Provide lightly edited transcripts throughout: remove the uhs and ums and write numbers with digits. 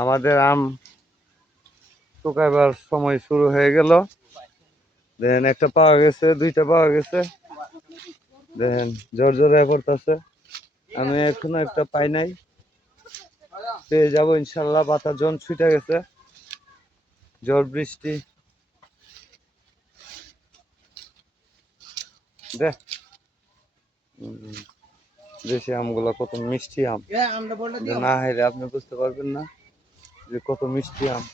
আমাদের আম শুকাইবার সময় শুরু হয়ে গেল। দেখেন একটা পাওয়া গেছে, দুইটা পাওয়া গেছে। দেখেন ঝরঝরে পড়তেছে। আমি এখনো একটা পাই নাই, পেয়ে যাবো ইনশাল্লাহ। বাতাস জন ছুটে গেছে, ঝড় বৃষ্টি। দেখ দেশি আমগুলো কত মিষ্টি আম, না হাইলে আপনি বুঝতে পারবেন না যে কত মিষ্টি আম।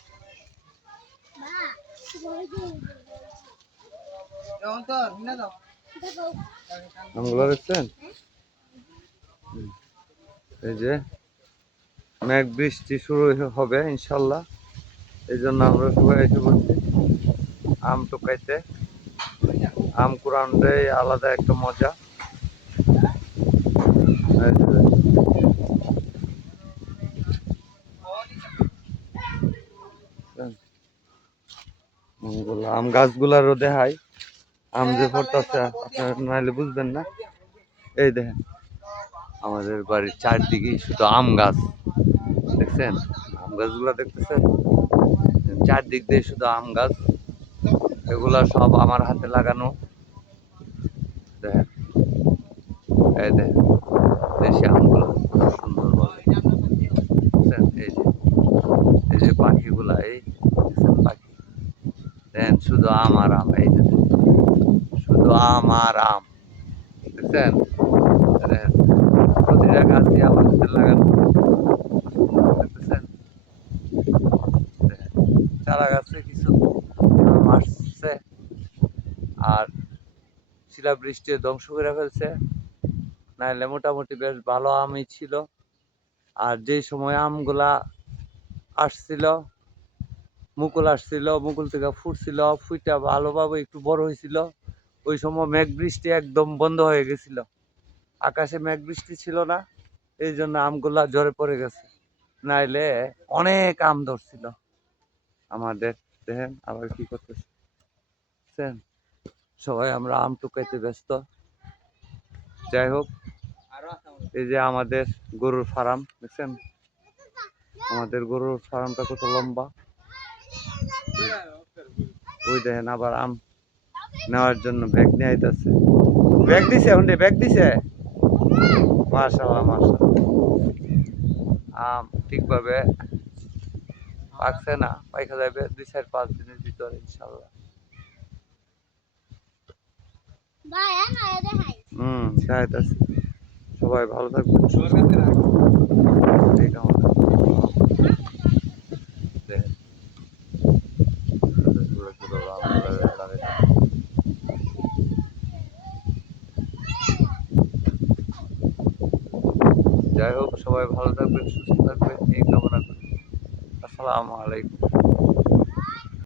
আমগুলো দেখছেন, এই যে মেঘ বৃষ্টি শুরু হবে ইনশাল্লাহ। এই জন্য আমরা সবাই এসে বলছি আম টুকাইতে। আম কুড়ানোটাই আলাদা একটা মজা। আম গাছগুলারও দেখাই, আম যে পড়তেছে আপনার নাহলে বুঝবেন না। এই দেখেন আমাদের বাড়ির চারদিকেই শুধু আম গাছ, দেখছেন আম গাছগুলা দেখতেছেন, চারদিক দিয়ে শুধু আম গাছ। এগুলা সব আমার হাতে লাগানো। দেখেন এই দেখেন দেশি আমগুলো সুন্দর ভাবে, বুঝছেন। এই যে পাখিগুলা, এই দেখছেন পাখি, দেখেন শুধু আম আর আম। এই যে শুধু আম আর আম, দেখছেন। দেখেন প্রতিটা গাছই আমার হাতে লাগানো, দেখতেছেন। চারা গাছে কিছু আম আসছে, আর শিলা বৃষ্টি ধ্বংস করে ফেলছে, নাহলে মোটামুটি বেশ ভালো আমই ছিল। আর যে সময় আমগুলা আসছিল, মুকুল আসছিল, মুকুল থেকে ফুটছিল, ফুইটা ভালোভাবে একটু বড় হয়েছিল, ওই সময় মেঘ বৃষ্টি একদম বন্ধ হয়ে গেছিল, আকাশে মেঘ বৃষ্টি ছিল না। এই জন্য আমগুলা ঝরে পড়ে গেছে, নাইলে অনেক আম ধরছিল আমাদের। দেখেন আবার কি করতেছেন, সবাই আমরা আম টুকাইতে ব্যস্ত। যাই হোক, এই যে আমাদের গরুর ফার্ম দেখছেন, আমাদের গরুর ফার্মটা কত লম্বা। ওই দেখেন আবার আম নেওয়ার জন্য ব্যাগ নিয়ে আইতাছে। ব্যাগ দিছে, হুন্ডে ব্যাগ দিছে। মাশাআল্লাহ মাশাআল্লাহ, আম ঠিকভাবে পাকছে না, পাইকা যাবে 2-4-5 দিনের ভিতরে ইনশাআল্লাহ। দেখাইতাছে। সবাই ভালো থাকবেন, সুস্থ থাকবেন, এই কামনা। দেখেন ছোট ছোট আমগুলো লাগাইতাছে। যাই হোক, সবাই ভালো থাকবেন, সুস্থ থাকবেন, এই কামনা করি। আসসালামু আলাইকুম।